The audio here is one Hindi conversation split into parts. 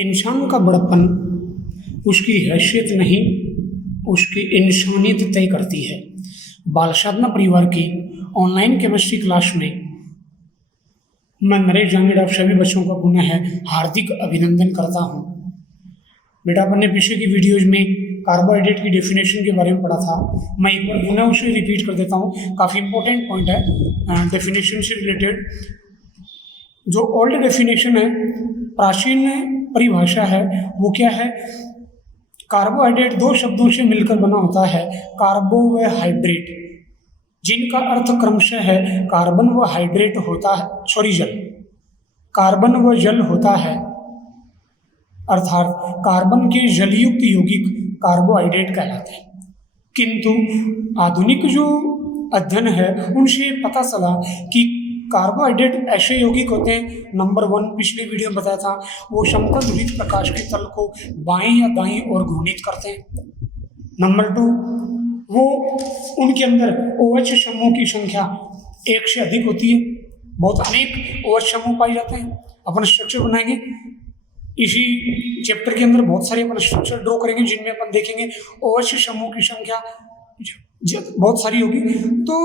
इंसान का बड़प्पन उसकी हैसियत नहीं, उसकी इंसानियत तय करती है। बाल साधना परिवार की ऑनलाइन केमिस्ट्री क्लास में मैं नरेश जांगीड़ आप सभी बच्चों का पुनः हार्दिक अभिनंदन करता हूँ। बेटा, अपन ने पीछे की वीडियोज में कार्बोहाइड्रेट की डेफिनेशन के बारे में पढ़ा था। मैं एक बार पुनः उसे रिपीट कर देता हूँ, काफ़ी इंपॉर्टेंट पॉइंट है डेफिनेशन से रिलेटेड। जो ओल्ड डेफिनेशन है, प्राचीन परिभाषा है, वो क्या है? कार्बोहाइड्रेट दो शब्दों से मिलकर बना होता है, कार्बो व हाइड्रेट, जिनका अर्थ क्रमशः है कार्बन व हाइड्रेट होता है, जल, कार्बन व जल होता है, अर्थात कार्बन के जलयुक्त यौगिक कार्बोहाइड्रेट कहलाते हैं। किंतु आधुनिक जो अध्ययन है उनसे पता चला कि कार्बोहाइड्रेट ऐसे यौगिक होते हैं, नंबर 1 पिछले वीडियो में बताया था, वो समतल ध्रुवित प्रकाश के तल को बाएं या दाईं ओर घूर्णित करते हैं। नंबर 2, वो उनके अंदर OH समूह की संख्या 1 से अधिक होती है, बहुत अनेक OH समूह पाए जाते हैं। अपन स्ट्रक्चर बनाएंगे इसी चैप्टर के अंदर, बहुत सारे अपन स्ट्रक्चर ड्रॉ करेंगे जिनमें अपन देखेंगे OH समूह की संख्या बहुत सारी होगी। तो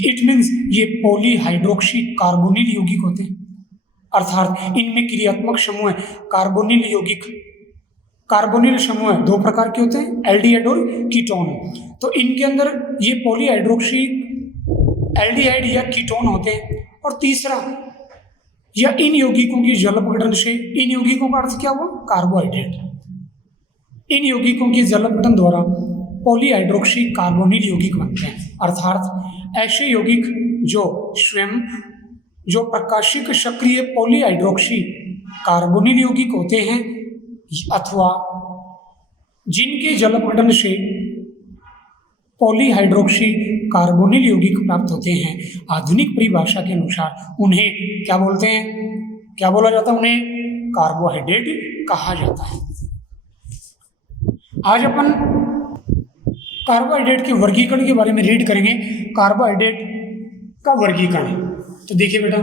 इट मीन्स ये पॉलीहाइड्रोक्सी कार्बोनिल यौगिक होते हैं, अर्थात इनमें क्रियात्मक समूह है कार्बोनिल यौगिक। कार्बोनिल समूह दो प्रकार के होते हैं, एल्डिहाइड और कीटोन। तो इनके अंदर ये पॉलीहाइड्रोक्सी एल्डिहाइड या कीटोन होते हैं। और तीसरा, या इन यौगिकों की जल अपघटन से, इन यौगिकों का अर्थ क्या हुआ? कार्बोहाइड्रेट। इन यौगिकों के जल अपघटन द्वारा पॉलीहाइड्रोक्सी कार्बोनिल यौगिक बनते हैं, अर्थात ऐसे यौगिक जो स्वयं जो प्रकाशिक सक्रिय पॉलीहाइड्रोक्सी कार्बोनिल यौगिक होते हैं, अथवा जिनके जल अपघटन से पॉलीहाइड्रोक्सी कार्बोनिल यौगिक प्राप्त होते हैं। आधुनिक परिभाषा के अनुसार उन्हें क्या बोलते हैं? क्या बोला जाता है? उन्हें कार्बोहाइड्रेट कहा जाता है। आज अपन कार्बोहाइड्रेट के वर्गीकरण के बारे में रीड करेंगे। कार्बोहाइड्रेट का वर्गीकरण, तो देखिए बेटा,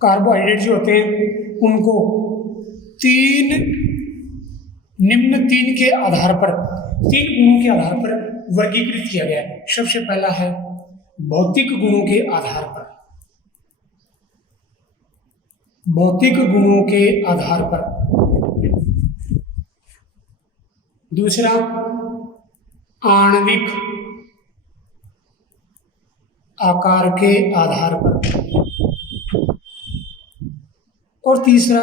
कार्बोहाइड्रेट जो होते हैं उनको निम्न तीन के आधार पर, 3 गुणों के आधार पर वर्गीकृत किया गया है। सबसे पहला है भौतिक गुणों के आधार पर, भौतिक गुणों के आधार पर। दूसरा, आणविक आकार के आधार पर। और तीसरा,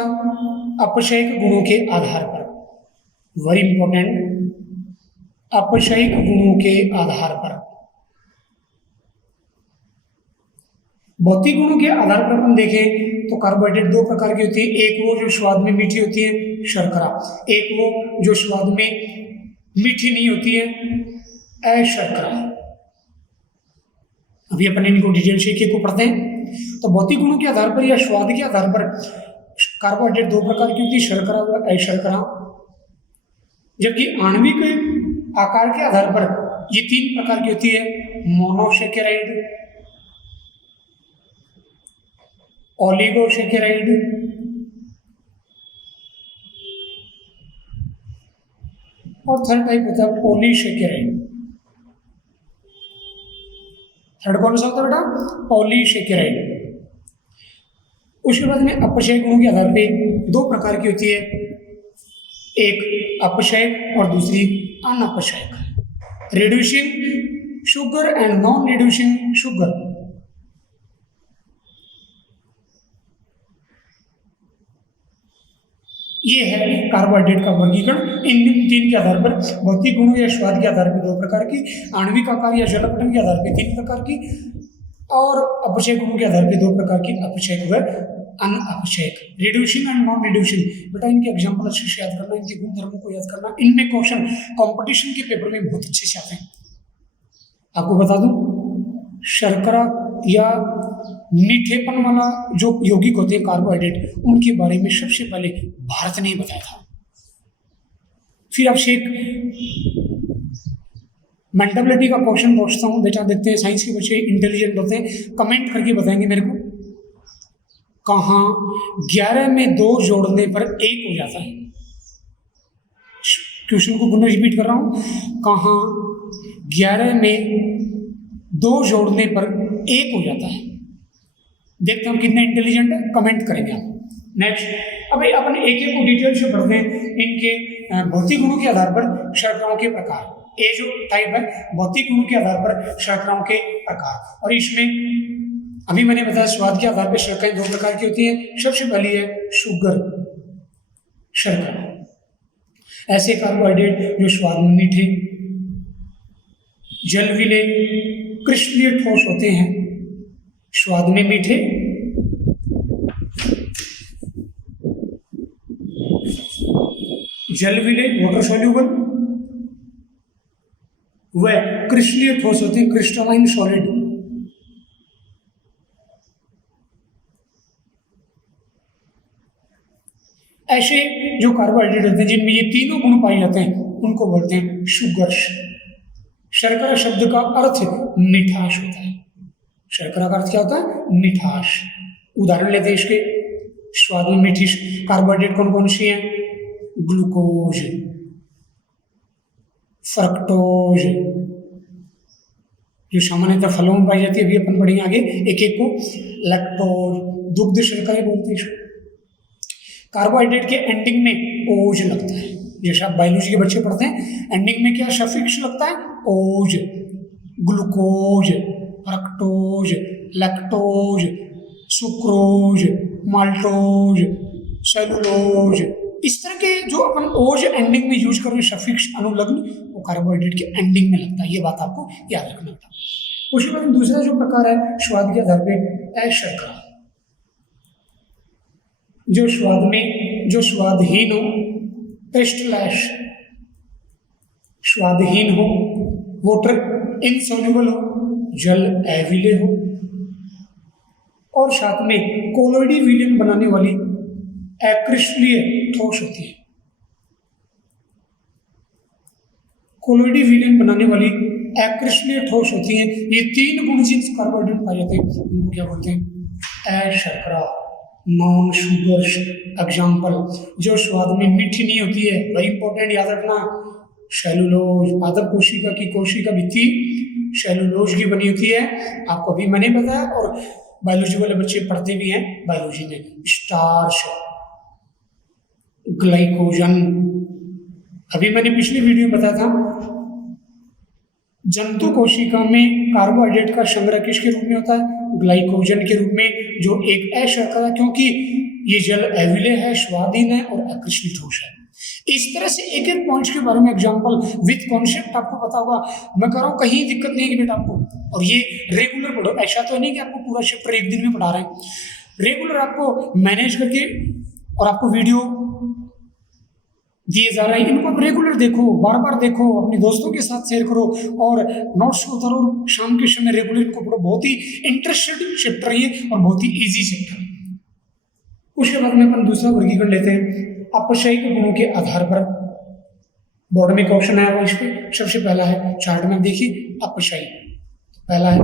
अपक्षयिक गुणों के आधार पर। वेरी इंपॉर्टेंट, अपक्षयिक गुणों के आधार पर। भौतिक गुणों के आधार पर अपन देखें तो कार्बोहाइड्रेट 2 प्रकार की होती है। एक वो जो स्वाद में मीठी होती है, शर्करा। एक वो जो स्वाद में मीठी नहीं होती है, अशर्करा। अभी अपन इनको डिटेल से एक-एक को पढ़ते हैं। तो भौतिक गुणों के आधार पर या स्वाद के आधार पर कार्बोहाइड्रेट 2 प्रकार की होती है, शर्करा व अशर्करा। जबकि आणविक आकार के आधार पर ये 3 प्रकार की होती है, मोनोसेकेराइड, ओलिगोसेकेराइड और थर्ड टाइप होता है पॉलीसेकेराइड। थर्ड कौन सा होता है बेटा? पॉलीसेकेराइड। उसके बाद में अपक्षयिक गुणों के आधार पे 2 प्रकार की होती है, एक अपक्षयिक और दूसरी अनअपक्षयिक। Reducing sugar and non reducing sugar. ये है कार्बोहाइड्रेट का वर्गीकरण। इन 3 के आधार पर, भौतिक गुणों या स्वाद के आधार पर 2 प्रकार की, आणविक आकार या जल अपघटन के आधार पर 3 प्रकार की, और अपक्षयिक गुणों के आधार पर 2 प्रकार की, अपक्षयिक व अनअपक्षयिक। रिड्यूसिंग एंड नॉन रिड्यूसिंग, बेटा इनके एग्जाम्पल अच्छे से याद करना, इनके गुण धर्मों को याद करना। इनमें क्वेश्चन कॉम्पिटिशन के पेपर में बहुत अच्छे से आते हैं। आपको बता दूं, शर्करा या मीठेपन वाला जो यौगिक होते हैं कार्बोहाइड्रेट, उनके बारे में सबसे पहले भारत ने बताया था। फिर आपसे एक मेंटेबिलिटी का क्वेश्चन पूछता हूँ बेटा, देखते हैं साइंस के बच्चे इंटेलिजेंट होते हैं, कमेंट करके बताएंगे मेरे को। कहाँ 11 में 2 जोड़ने पर 1 हो जाता है। क्वेश्चन को पुनः रिपीट कर रहा हूँ, कहाँ 11 में 2 जोड़ने पर 1 हो जाता है। देखते हैं हम कितने इंटेलिजेंट है, कमेंट करेंगे आप। नेक्स्ट, अभी अपन एक एक को डिटेल से पढ़ते हैं। इनके भौतिक गुणों के आधार पर शर्कराओं के प्रकार। ये जो टाइप है भौतिक गुणों के आधार पर शर्कराओं के प्रकार, और इसमें अभी मैंने बताया स्वाद के आधार पर शर्कराएं 2 प्रकार की होती हैं। सबसे पहली है शुगर शर्करा, ऐसे कार्बोहाइड्रेट जो स्वाद में मीठे, जलविले, कृष्णीय ठोस होते हैं, स्वाद में मीठे, जलविले वाटर सोल्यूबल, वह कृष्णीय ठोस होते हैं, क्रिस्टलाइन सॉलिड। ऐसे जो कार्बोहाइड्रेट होते हैं जिनमें ये तीनों गुण पाए जाते हैं उनको बोलते हैं शुगर्स। शर्करा शब्द का अर्थ मिठास होता है। शर्करा का अर्थ क्या होता है? मिठास। उदाहरण लेते हैं इसके, स्वाद में मीठी कार्बोहाइड्रेट कौन कौन सी हैं? ग्लूकोज, फ्रक्टोज, जो सामान्यतः फलों में पाई जाती है, अभी अपन पढ़ेंगे आगे एक एक को। लैक्टोज, दुग्ध शर्करा बोलते हैं इसको। कार्बोहाइड्रेट के एंडिंग में ओज लगता है, जैसे आप बायोलॉजी के बच्चे पढ़ते हैं, एंडिंग में क्या सफिक्स लगता है? ओज। Glucose, fructose, lactose, sucrose, maltose, cellulose, इस तरह के जो अपन ओज एंडिंग में यूज कर रहे हैं सफिक्स अनुलग्न, वो कार्बोहाइड्रेट के एंडिंग में लगता है। ये बात आपको याद रखना होता है। उसके बाद दूसरा जो प्रकार है स्वाद के आधार पे शर्करा, जो स्वाद में जो स्वादहीन हो, टेस्टलेस, स्वादहीन हो, वाटर इनसॉल्युबल हो, जल एविले हो, और साथ में कोलोइडी विलयन बनाने वाली अक्रिस्टलीय ठोस होती है। कोलोइडी विलयन बनाने वाली अक्रिस्टलीय ठोस होती हैं। ये 3 गुण जिन कार्बोहाइड्रेट पाए जाते हैं उनको क्या बोलते हैं? शर्करा। नॉन शुगर्स एग्जाम्पल, जो स्वाद में मीठी नहीं होती है, वेरी इंपॉर्टेंट, याद रखना। सेलुलोज, पादप कोशिका की कोशिका भित्ति सेलुलोज की बनी होती है, आपको अभी मैंने बताया, और बायोलॉजी वाले बच्चे पढ़ते भी हैं बायोलॉजी में। स्टार्च, ग्लाइकोजन, अभी मैंने पिछली वीडियो में बताया था, जंतु कोशिका में कार्बोहाइड्रेट का संग्रह किसके रूप में होता है? ग्लाइकोजन के रूप में, जो एक अशर्करा, क्योंकि ये जल एविले है, स्वादहीन है और अक्रिस्टलीय ठोस है। इस तरह से एक एक पॉइंट्स के बारे में एग्जांपल विद कॉन्सेप्ट आपको पता होगा। मैं कह रहा हूँ कहीं दिक्कत नहीं है कि बेटा आपको, और ये रेगुलर पढ़ो, ऐसा तो नहीं कि आपको पूरा चैप्टर एक दिन में पढ़ा रहे हैं। रेगुलर आपको मैनेज करके, और आपको वीडियो दिए जा रहे हैं, इनको आप रेगुलर देखो, बार बार देखो, अपने दोस्तों के साथ शेयर करो, और नोट्स को उतारो, शाम के समय रेगुलर इनको पढ़ो। बहुत ही इंटरेस्टेड चैप्टर ये, और बहुत ही इजी चैप्टर। उसके बाद में अपन दूसरा वर्गीकरण लेते हैं अपचयी के गुणों के आधार पर। बोर्ड में क्वेश्चन आया हुआ इस पे। सबसे पहला है, चार्ट में देखिए, अपचयी। पहला है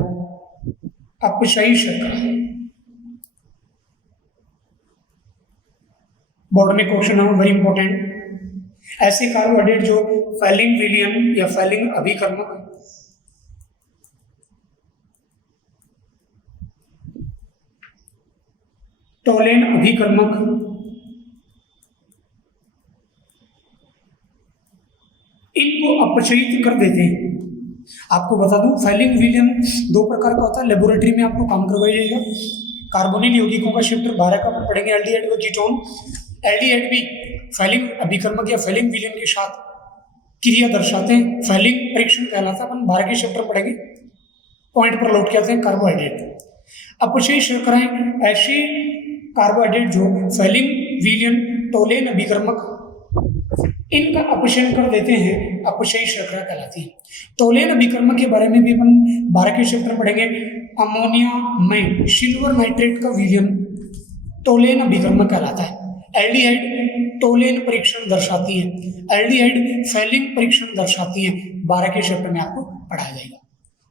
अपचयी शर्करा। बोर्ड में क्वेश्चन है, वेरी इंपॉर्टेंट। ऐसे कार्बोहाइड्रेट जो फैलिंग विलियन या फैलिंग अभिकर्मक, टोलेन अभिकर्मक, इनको अपचयित कर देते हैं। आपको बता दूं, फैलिंग विलियन 2 प्रकार का होता है। लेबोरेटरी में आपको काम करवाया जाएगा। कार्बोनिल यौगिकों का चैप्टर 12 का अपन पढ़ेंगे, एल्डिहाइड व कीटोन। एल्डिहाइड भी फैलिंग अभिकर्मक या फैलिंग विलियन के साथ क्रिया दर्शाते हैं, फैलिंग परीक्षण कहलाता है। अपन 12 के चैप्टर पढ़ेंगे। पॉइंट पर लौट के आते हैं कार्बोहाइड्रेट। अपचयी शर्कराएं ऐसी कार्बोहाइड्रेट जो फैलिंग विलियन, टोलेन अभिकर्मक, इनका अपचयन कर देते हैं, अपचयी शर्करा कहलाती है। टोलेन अभिकर्मक के बारे में भी अपन 12 के चैप्टर पढ़ेंगे। अमोनिया में सिल्वर नाइट्रेट का विलयन टोलेन अभिकर्मक कहलाता है। एल्डिहाइड टोलेन परीक्षण दर्शाती है, एल्डिहाइड फैलिंग परीक्षण दर्शाती है। 12 के चैप्टर में आपको पढ़ाया जाएगा।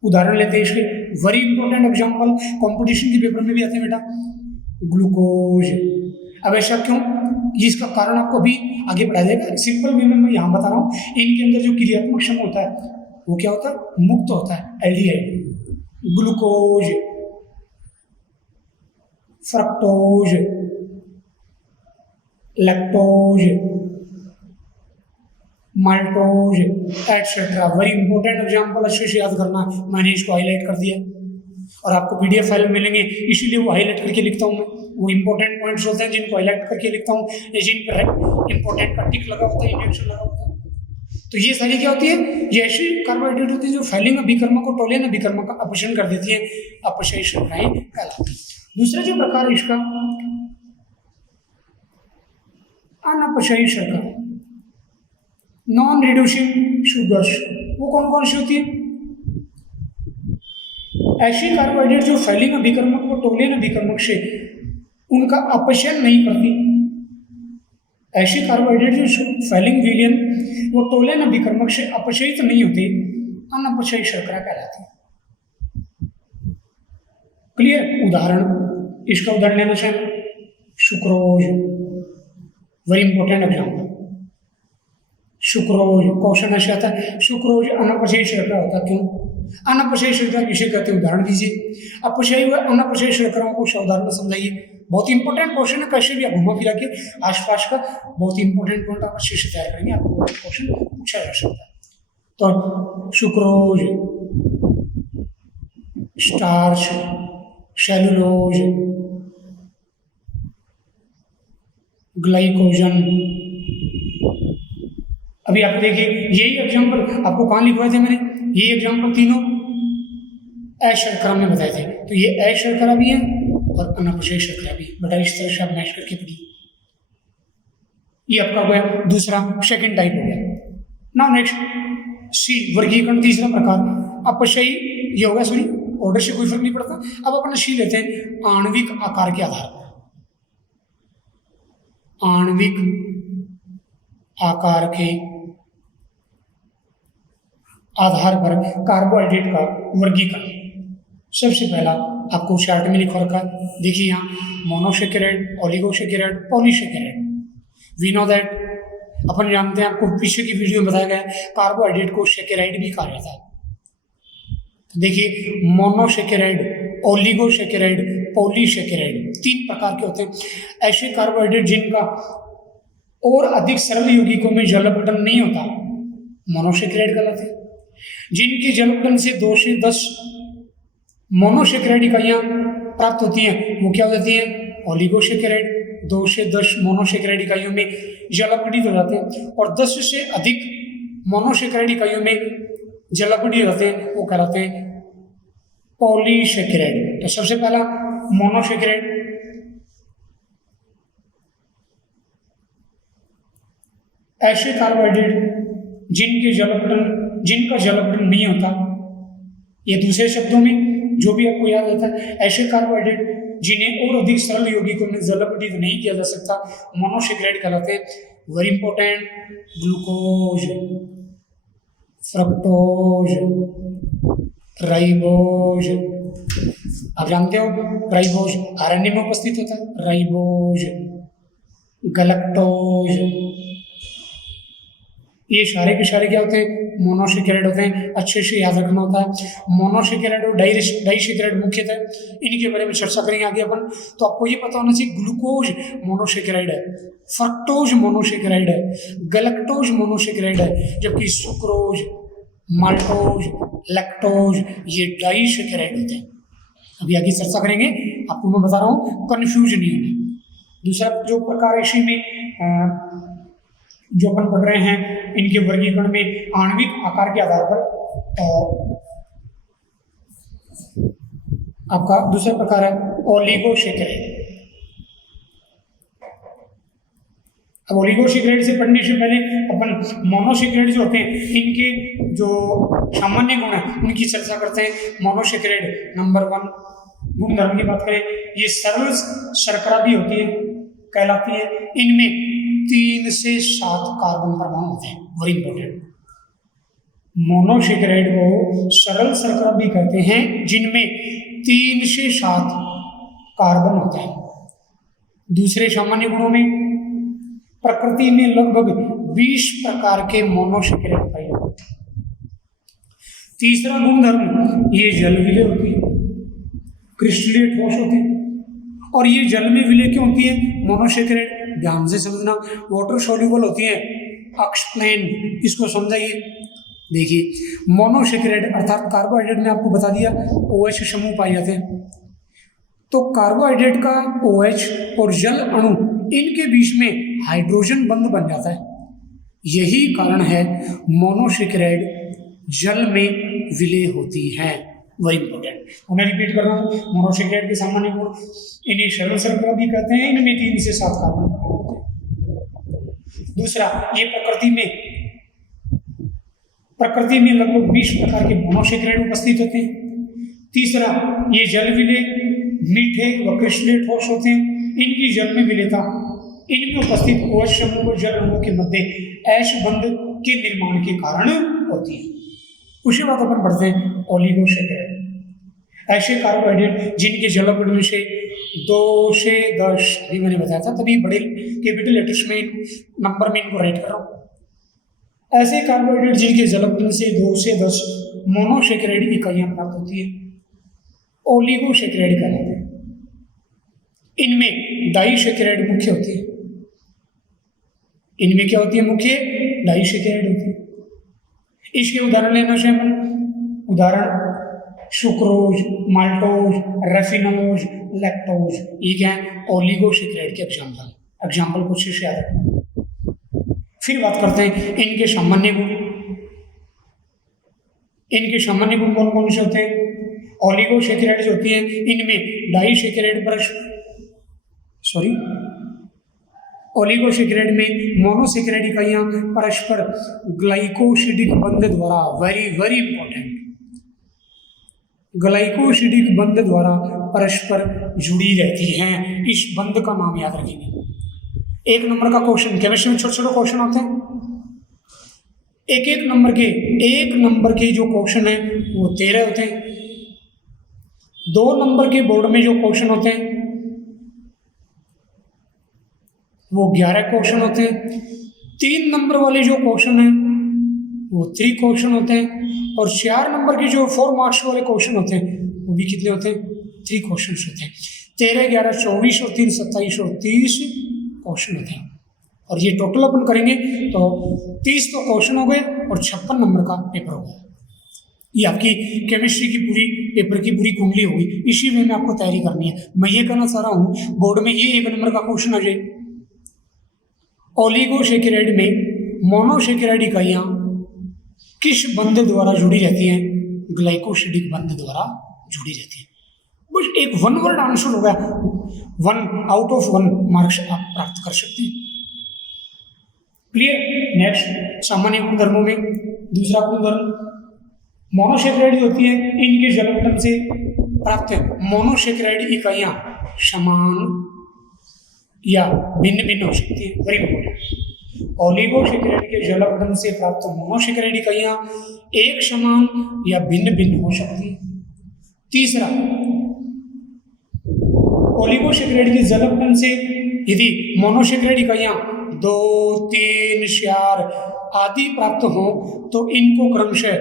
उदाहरण लेते हैं इसके, वेरी इंपॉर्टेंट एग्जाम्पल, कॉम्पिटिशन के पेपर में भी आते हैं बेटा। ग्लूकोज। अब ऐसा क्यों, इसका कारण आपको अभी आगे पढ़ाया जाएगा। सिंपल वे में मैं यहाँ बता रहा हूँ, इनके अंदर जो क्रियात्मक समूह होता है वो क्या होता है, मुक्त होता है, aldehyde. Glucose, fructose, lactose, maltose etcetera. Very important example, अच्छे से याद करना, मैंने इसको हाईलाइट कर दिया और आपको पीडीएफ फाइल मिलेंगे, इसीलिए वो हाईलाइट करके लिखता हूँ मैं। वो इंपॉर्टेंट पॉइंट्स होते हैं जिनको हाईलाइट करके लिखता हूँ, या जिन पर इंपॉर्टेंट का टिक लगा होता है, इंजेक्शन लगा होता है। तो ये सारी क्या होती है, ये ऐसी कार्बोहाइड्रेट होती है जो फैलिंग अभिकर्मक को टोलिन अभिकर्मक का अपचयन कर देती है, अपचयी श्रृंखलाएं कहलाती है। दूसरा जो प्रकार है इसका, अनअपचयी शर्करा, नॉन रिड्यूसिंग शुगर्स। वो कौन कौन सी होती है, ऐसी कार्बोहाइड्रेट जो फैलिंग अभिकर्मक व टोलिन अभिकर्मक से उनका अपचयन नहीं करती। ऐसी कार्बोहाइड्रेट जो फैलिंग विलियन वो टोलिन अभिकर्मक से अपचयित नहीं होती, अनअपचयी शर्करा कहलाती है। क्लियर। उदाहरण, इसका उदाहरण लेना चाहिए, sucrose, very important example. Sucrose question ऐसे आता है, सुक्रोज अनअपचयी शर्करा होता, क्यों अनअपचयी शर्करा किसे कहते हैं, उदाहरण दीजिए। अपचयी व अनअपचयी शर्कराओं को उदाहरण समझाइए। बहुत इंपॉर्टेंट क्वेश्चन है, कैसे भी आप घुमा फिरा के आसपास का बहुत इंपॉर्टेंट पॉइंट आप अच्छे से तैयार करेंगे, आपको क्वेश्चन पूछा जा सकता है। तो सुक्रोज, स्टार्च, सेलुलोज, ग्लाइकोजन। अभी आप देखिए, यही एग्जाम्पल आपको कहाँ लिखवाए थे मैंने, ये एग्जाम्पल तीनों एश शर्करा में बताए थे। तो ये एश शर्करा भी है और अनअपचयी शर्करा भी, बेटा इस तरह से आप मैच करके पढ़िए। ये आपका हो गया दूसरा, सेकंड टाइप हो गया। नाउ नेक्स्ट सी, वर्गीकरण, तीसरा प्रकार अपचयी। ये होगा, सॉरी ऑर्डर से कोई फर्क नहीं पड़ता। अब अपन सी लेते हैं, आणविक आकार के आधार पर। आणविक आकार के आधार पर कार्बोहाइड्रेट का वर्गीकरण। सबसे पहला आपको चार्ट में लिखा रखा है, देखिए यहाँ, monosaccharide, oligosaccharide, polysaccharide. We know that, अपन जानते हैं, आपको पीछे की वीडियो में बताया गया है, कार्बोहाइड्रेट को सेकेराइड भी कहा जाता है। तो देखिए, मोनोसेकेराइड, ओलिगोसेकेराइड, पॉलीसेकेराइड, तीन प्रकार के होते हैं। ऐसे कार्बोहाइड्रेट जिनका और अधिक सरल यौगिकों में जलपतन नहीं होता, मोनोसेकेराइड कहलाते हैं। जिनकी जलपतन से 2 से 10 मोनोसेकेराइड इकाइयाँ प्राप्त होती हैं, वो क्या हो जाती हैं, ओलिगोसेकेराइड। 2 से 10 मोनोसेकेराइड इकाइयों में जलपीड़ित हो जाते हैं, और 10 से अधिक मोनोसेकेराइड इकाइयों में जलपीड़ित होते हैं, वो कहलाते हैं पॉलीसेकेराइड। तो सबसे पहला मोनोसेकेराइड, ऐसे कार्बोहाइड्रेट जिनका जलपतन नहीं होता। ये दूसरे शब्दों में जो भी आपको याद आता है, ऐसे कार्बोहाइड्रेट जिन्हें और अधिक सरल यौगिकों में जलपीड़ित नहीं किया जा सकता, मोनोसेकेराइड कहलाते हैं। Very important, glucose, fructose, ribose. आप जानते हो राइबोज आरएनए में उपस्थित होता है, राइबोज, गलैक्टोज, ये सारे के सारे क्या होते हैं, मोनोसेकेराइड होते हैं। अच्छे से याद रखना होता है, मोनोसेकेराइड और डाइसेकेराइड मुख्यतः इनके बारे में चर्चा करेंगे आगे अपन। तो आपको ये पता होना चाहिए, ग्लूकोज मोनोसेकेराइड है, फ्रक्टोज मोनोसेकेराइड है, गलैक्टोज मोनोसेकेराइड है, जबकि सुक्रोज, माल्टोज, लैक्टोज ये डाइसेकेराइड होते हैं। अभी आगे चर्चा करेंगे, आपको मैं बता रहा हूँ, कंफ्यूज नहीं होना। दूसरा जो प्रकार इसी में जो अपन पढ़ रहे हैं, इनके वर्गीकरण में आणविक आकार के आधार पर, तो आपका दूसरा प्रकार है ओलिगोसेकेराइड। अब ओलिगोसेकेराइड से पढ़ने से पहले अपन मोनोसेकेराइड जो होते हैं, इनके जो सामान्य गुण है उनकी चर्चा करते हैं। मोनोसेकेराइड नंबर 1 गुणधर्म की बात करें, ये सरल शर्करा भी होती है, कहलाती है। इनमें 3 से 7 कार्बन परमाणु होते हैं, वेरी इंपॉर्टेंट। मोनोसेकेराइड को सरल शर्करा भी कहते हैं, जिनमें 3 से 7 कार्बन होते हैं। दूसरे सामान्य गुणों में प्रकृति में लगभग 20 प्रकार के मोनोसेकेराइड पाए जाते हैं। तीसरा गुणधर्म, ये जल विलय होती है, क्रिस्टलीय ठोस होती है। और ये जल में विलय क्यों होती है? मोनोसेकेराइड ध्यान से समझना, वाटर सोल्यूबल होती है। एक्सप्लेन, इसको समझाइए। देखिए, मोनोसेकेराइड अर्थात कार्बोहाइड्रेट ने आपको बता दिया OH समूह पाए जाते हैं। तो कार्बोहाइड्रेट का OH और जल अणु, इनके बीच में हाइड्रोजन बंध बन जाता है। यही कारण है मोनोसेकेराइड जल में विलय होती है। वही इंपॉर्टेंट, मैं रिपीट कर रहा हूँ। मोनोसेकेराइड के सामान्य गुण, इन्हें सरल शर्करा भी कहते हैं। इनमें 3 से 7 कार्बन होते हैं। दूसरा, ये प्रकृति में लगभग 20 प्रकार के मोनोसेकेराइड उपस्थित होते हैं। तीसरा, ये जल विलय मीठे व क्रिस्टलीय ठोस होते हैं। इनकी जल में विलयता इनमें उपस्थित OH समूह और जल अणुओं के मध्य ऐश बंध के निर्माण के कारण होती है। उसी बात अपन पढ़ते हैं ओलिगोसेकेराइड, ऐसे कार्बोहाइड्रेट जिनके जल अणु से 2 से 10, अभी मैंने बताया था, तभी बड़े कैपिटल लेटर्स में नंबर में इनको राइट कर रहा हूँ। ऐसे कार्बोहाइड्रेट जिनके जल अणु से 2 से 10 मोनोसेकेराइड इकाइयां प्राप्त होती है, ओलिगोसेकेराइड कहलाते हैं। इनमें डाइसेकेराइड मुख्य होती है। इनमें क्या होती है? मुख्य डाइसेकेराइड होती है। इसके उदाहरण लेना चाहिए अपन। उदाहरण, सुक्रोज, माल्टोज, रेफिनोज, लैक्टोज, ये क्या है? ओलिगोसेकेराइड के एग्जाम्पल कुछ से याद रखना। फिर बात करते हैं इनके सामान्य गुण। इनके सामान्य गुण कौन कौन से होते हैं? ओलिगोसेकेराइड जो होती है, इनमें डाइसेकेराइड ओलिगोसेकेराइड में मोनोसेकेराइड इकाइयां परस्पर ग्लाइकोसिडिक बंध द्वारा, वेरी इंपॉर्टेंट, ग्लाइकोसिडिक बंध द्वारा परस्पर जुड़ी रहती हैं। इस बंध का नाम याद रखेंगे। 1 नंबर का क्वेश्चन, केमिस्ट्री में छोटे छोटे क्वेश्चन होते हैं, एक नंबर के जो क्वेश्चन है वो 13 होते हैं। 2 नंबर के बोर्ड में जो क्वेश्चन होते हैं वो 11 क्वेश्चन होते हैं। 3 नंबर वाले जो क्वेश्चन हैं वो 3 क्वेश्चन होते हैं। और 4 नंबर के जो 4 मार्क्स वाले क्वेश्चन होते हैं वो भी कितने होते हैं? 3 क्वेश्चन होते हैं। 13, 11, 24 और 3, 27 और 30 क्वेश्चन होते हैं। और ये टोटल अपन करेंगे तो 30 तो क्वेश्चन हो गए और 56 नंबर का पेपर हो गया। ये आपकी केमिस्ट्री की पेपर की पूरी कुंडली होगी। इसी में आपको तैयारी करनी है। मैं ये कहना चाह रहा हूँ, बोर्ड में ये 1 नंबर का क्वेश्चन आ जाए, ओलिगोसेकेराइड में मोनोसेकेराइड इकाइयां किस बंध द्वारा जुड़ी रहती हैं? ग्लाइकोसिडिक बंध द्वारा जुड़ी रहती है। बस एक 1 वर्ड आंसर होगा, 1 आउट ऑफ 1 मार्क्स आप प्राप्त कर सकते हैं। क्लियर? नेक्स्ट, सामान्य गुणधर्मों में दूसरा गुणधर्म, मोनोसेकेराइड होती है, इनके जलबंधन से प्राप्त मोनोसेकेराइड इकाइयां समान या भिन्न भिन्न हो सकती है। Very important. ओलिगोसेकेराइड के जलबंधन से प्राप्त मोनोसेकेराइड इकाइयां एक समान या भिन्न भिन्न हो सकती है। तीसरा, ओलिगोसेकेराइड के जलबंधन से यदि मोनोसेकेराइड इकाइयां 2, 3, 4 आदि प्राप्त हो तो इनको क्रमशः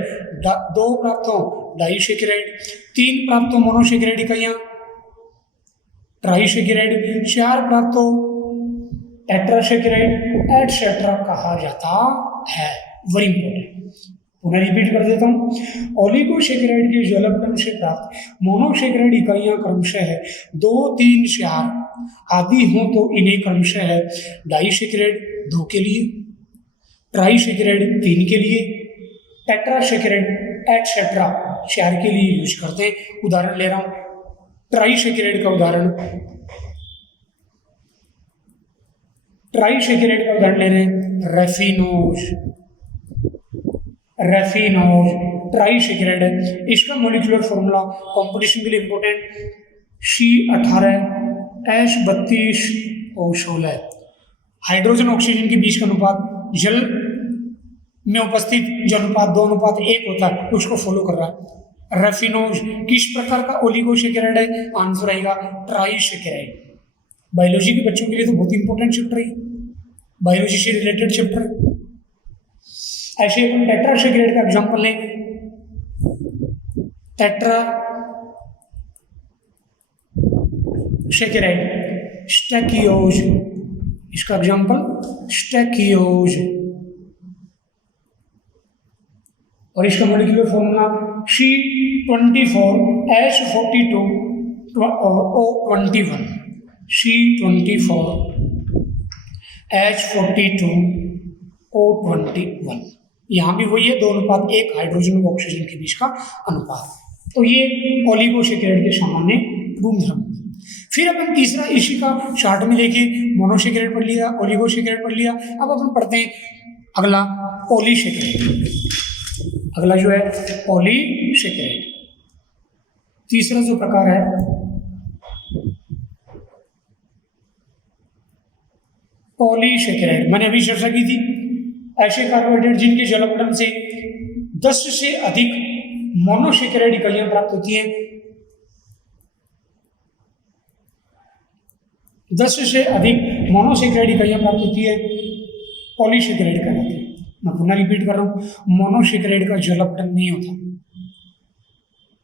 2 प्राप्त हो डाइसेकेराइड, 3 प्राप्त हो मोनोसेकेराइड इकाइयां ट्राइसेकेराइड, 4 प्राप्त हो टेट्रासेकेराइड एटसेट्रा कहा जाता है। वेरी इंपॉर्टेंट, पुनः रिपीट कर देता हूँ। ओलिगोसेकेराइड के जलबंधन से प्राप्त मोनोसेकेराइड इकाइयां क्रमशः 2, 3, 4 आदि हो तो इन्हें क्रमशः डाइसेकेराइड 2 के लिए, ट्राइसेकेराइड 3 के लिए, टेट्रासेकेराइड एटसेट्रा 4 के लिए यूज करते हैं। उदाहरण ले रहा हूँ, ट्राइसेकेराइड का उदाहरण ले रहे हैं, रेफिनोज ट्राइसेकेराइड है। इसका मोलिकुलर फॉर्मूला कॉम्पोजिशन के लिए इंपॉर्टेंट, C18H32O16। हाइड्रोजन ऑक्सीजन के बीच का अनुपात, जल में उपस्थित जो अनुपात 2:1 होता है उसको फॉलो कर रहा है। रेफिनोज किस प्रकार का ओलिगोसेकेराइड है? आंसर आएगा ट्राइसेकेराइड। बायोलॉजी के बच्चों के लिए तो बहुत इंपॉर्टेंट चैप्टर है, बायोलॉजी से रिलेटेड चैप्टर है। ऐसे अपन टेट्रासेक्राइड का एग्जांपल लें, टेट्रासेक्राइड स्टैकियोज, इसका एग्जांपल स्टैकियोज, और इसका मॉलिक्यूलर फॉर्मूला C24H42O21, C24H42O21। यहाँ भी वही है 2:1 हाइड्रोजन और ऑक्सीजन के बीच का अनुपात। तो ये ओलिगोसेकेराइड के सामान्य गुणधर्म। फिर अपन तीसरा इसी का चार्ट में देखिए, मोनोसेकेराइड पढ़ लिया, ओलिगोसेकेराइड पढ़ लिया। अब अपन पढ़ते हैं अगला पॉलीसेकेराइड। अगला जो है पॉलीसेकेराइड, तीसरा जो प्रकार है पॉलीसेकेराइड, मैंने अभी चर्चा की थी। ऐसे कार्बोहाइड्रेट जिनके जलपटन से 10 से अधिक मोनोसेकेराइड इकाइयां प्राप्त होती हैं, 10 से अधिक मोनोसेकेराइड इकाइयां प्राप्त होती है, पॉलीसेकेराइड कहलाते हैं। मैं पुनः रिपीट कर रहा हूं, मोनोसेकेराइड का जलपटन नहीं होता।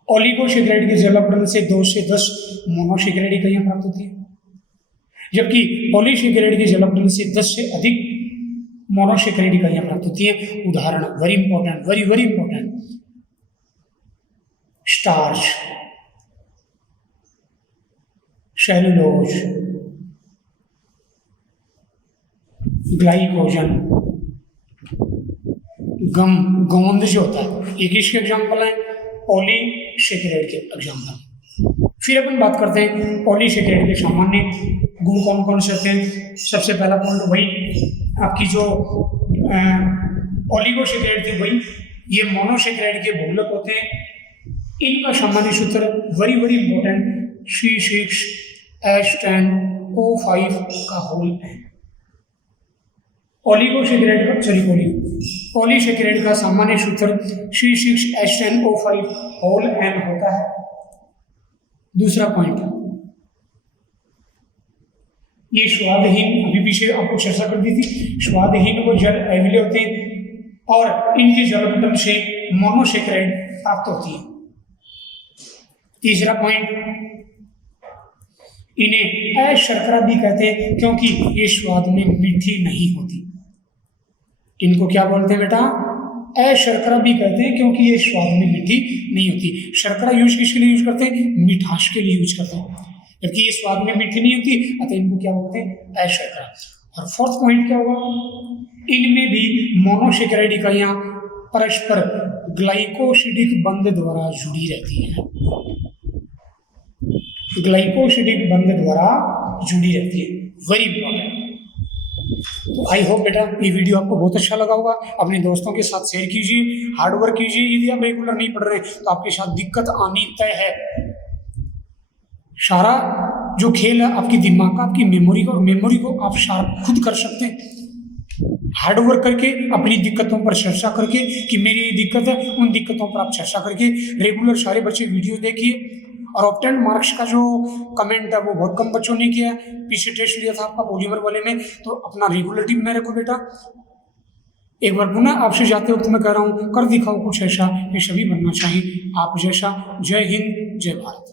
ओलिगोसेकेराइड के जलपटन से 2 से 10 मोनोसेकेराइड इकाइयां प्राप्त होती है, जबकि पॉलीसेकेराइड के जलपटन से 10 से अधिक मोनोसेकेराइड इकाइयां प्राप्त होती है। उदाहरण very important, very very important, starch, cellulose, glycogen, gum, गोंद जो होता है, ये किसके एग्जाम्पल है? पॉलीसेकेराइड के एग्जाम्पल। फिर अपन बात करते हैं पॉलीसेकेराइड के सामान्य गुण कौन कौन से होते हैं। सबसे पहला पॉइंट वही आपकी जो ओलिगोसेकेराइड थी वही, ये मोनोसेकेराइड के बहुलक होते हैं। इनका सामान्य सूत्र वेरी वेरी इंपॉर्टेंट, C6H10O5 का होल है। ओलिगोसेकेराइड का पॉलीसेकेराइड का सामान्य सूत्र C6H10O5 होल N होता है। दूसरा पॉइंट, ये स्वादहीन, अभी पीछे आपको चर्चा कर दी थी, स्वादहीन व जल अम्लीय होते हैं और इनके जलपटन से मोनोसेकेराइड प्राप्त होती है। तीसरा पॉइंट, इन्हें अशर्करा भी कहते हैं क्योंकि ये स्वाद में मीठी नहीं होती। इनको क्या बोलते हैं बेटा? अशर्करा भी कहते हैं क्योंकि ये स्वाद में मीठी नहीं होती। शर्करा यूज किसके लिए यूज करते हैं? मिठास के लिए यूज करते हैं, जबकि ये स्वाद में मीठी नहीं होती, अतः इनको क्या बोलते हैं? अशर्करा। और फोर्थ पॉइंट क्या होगा? इनमें भी मोनोसेकेराइड इकाइयां परस्पर ग्लाइकोसिडिक बंध द्वारा जुड़ी रहती हैं, ग्लाइकोसिडिक बंध द्वारा जुड़ी रहती है। Very important. तो आई होप बेटा ये वीडियो आपको बहुत अच्छा लगा होगा। अपने दोस्तों के साथ शेयर कीजिए, हार्डवर्क कीजिए। यदि आप रेगुलर नहीं पढ़ रहे तो आपके साथ दिक्कत आनी तय है। सारा जो खेल है आपकी दिमाग का, आपकी मेमोरी को आप शार्प खुद कर सकते हैं, हार्डवर्क करके, अपनी दिक्कतों पर चर्चा करके कि मेरी ये दिक्कत है, उन दिक्कतों पर आप चर्चा करके रेगुलर सारे बच्चे वीडियो देखिए। और ऑप्टेंड मार्क्स का जो कमेंट है वो बहुत कम बच्चों ने किया है। पीछे टेस्ट लिया था आपका पॉलीमर वाले में, तो अपना रेगुलरिटी बनाए रखो बेटा। एक बार पुनः आपसे जाते वक्त मैं कह रहा हूँ, कर दिखाओ कुछ ऐसा ये सभी बनना चाहिए आप जैसा। जय हिंद, जय भारत।